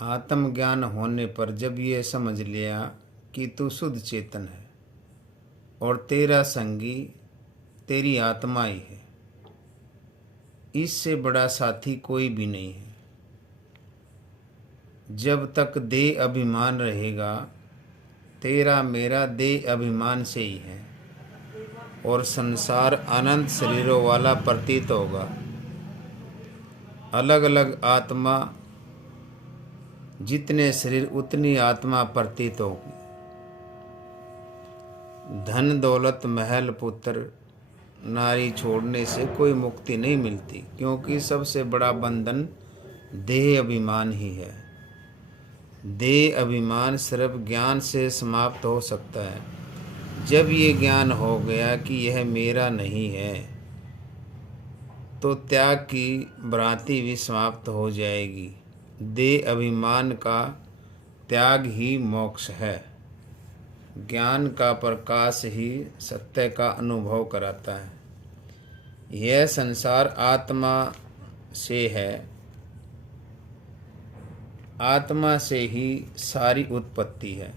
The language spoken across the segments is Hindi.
आत्मज्ञान होने पर जब ये समझ लिया कि तू शुद्ध चेतन है और तेरा संगी तेरी आत्मा ही है, इससे बड़ा साथी कोई भी नहीं है। जब तक देह अभिमान रहेगा, तेरा मेरा देह अभिमान से ही है और संसार अनंत शरीरों वाला प्रतीत होगा। अलग अलग आत्मा, जितने शरीर उतनी आत्मा प्रतीत होगी। धन दौलत महल पुत्र नारी छोड़ने से कोई मुक्ति नहीं मिलती, क्योंकि सबसे बड़ा बंधन देह अभिमान ही है। देह अभिमान सिर्फ ज्ञान से समाप्त हो सकता है। जब ये ज्ञान हो गया कि यह मेरा नहीं है, तो त्याग की भ्रांति भी समाप्त हो जाएगी। देह अभिमान का त्याग ही मोक्ष है। ज्ञान का प्रकाश ही सत्य का अनुभव कराता है। यह संसार आत्मा से है, आत्मा से ही सारी उत्पत्ति है।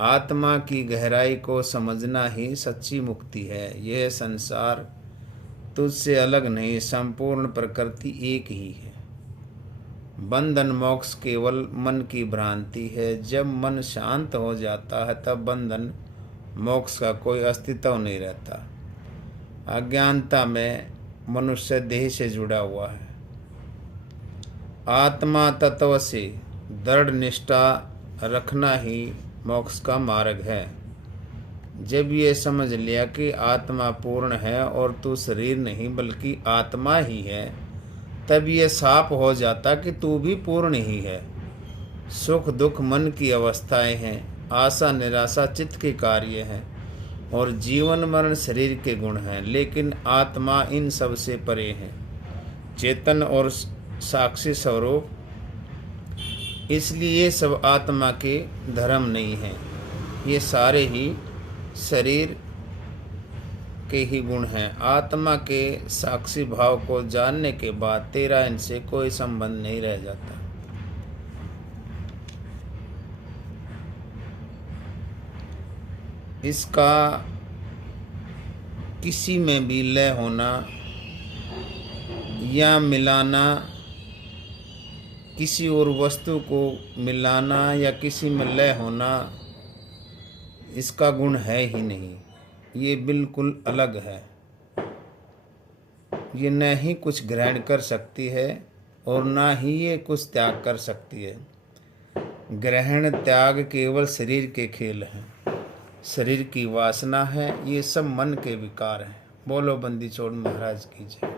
आत्मा की गहराई को समझना ही सच्ची मुक्ति है। यह संसार तुझसे अलग नहीं, संपूर्ण प्रकृति एक ही है। बंधन मोक्ष केवल मन की भ्रांति है। जब मन शांत हो जाता है, तब बंधन मोक्ष का कोई अस्तित्व नहीं रहता। अज्ञानता में मनुष्य देह से जुड़ा हुआ है। आत्मा तत्व से दृढ़ निष्ठा रखना ही मोक्ष का मार्ग है। जब ये समझ लिया कि आत्मा पूर्ण है और तू शरीर नहीं बल्कि आत्मा ही है, तब ये साफ हो जाता कि तू भी पूर्ण ही है। सुख दुख मन की अवस्थाएं हैं, आशा निराशा चित्त के कार्य हैं और जीवन मरण शरीर के गुण हैं, लेकिन आत्मा इन सब से परे है, चेतन और साक्षी स्वरूप। इसलिए ये सब आत्मा के धर्म नहीं हैं, ये सारे ही शरीर के ही गुण हैं। आत्मा के साक्षी भाव को जानने के बाद तेरा इनसे कोई संबंध नहीं रह जाता। इसका किसी में भी लय होना या मिलाना, किसी और वस्तु को मिलाना या किसी में लय होना, इसका गुण है ही नहीं। ये बिल्कुल अलग है। ये न ही कुछ ग्रहण कर सकती है और न ही ये कुछ त्याग कर सकती है। ग्रहण त्याग केवल शरीर के खेल हैं, शरीर की वासना है। ये सब मन के विकार हैं। बोलो बंदी छोड़ महाराज की जय।